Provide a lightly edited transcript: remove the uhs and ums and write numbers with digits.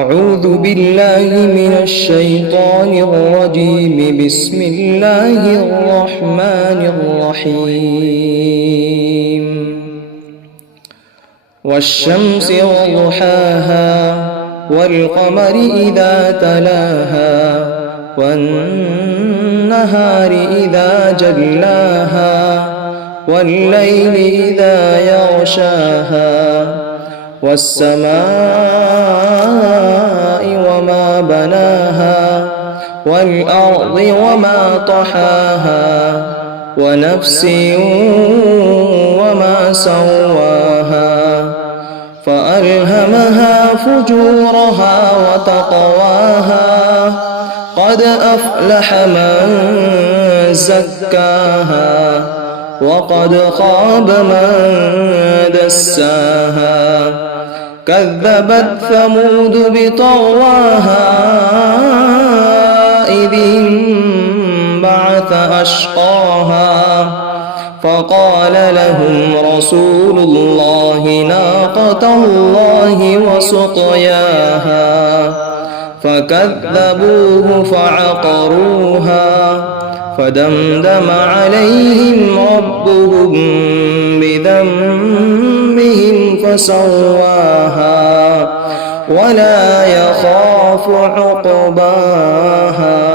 أعوذ بالله من الشيطان الرجيم. بسم الله الرحمن الرحيم. والشمس وضحاها والقمر إذا تلاها والنهار إذا جلاها والليل إذا يغشاها والسماء وما بناها والأرض وما طحاها ونفس وما سواها فألهمها فجورها وتقواها قد أفلح من زكاها وقد خاب من دساها كذبت ثمود بطغواها إذ انبعث أشقاها فقال لهم رسول الله ناقة الله وسقياها فكذبوه فعقروها فدمدم عليهم ربهم بذنبهم فسواها ولا يخاف عقباها.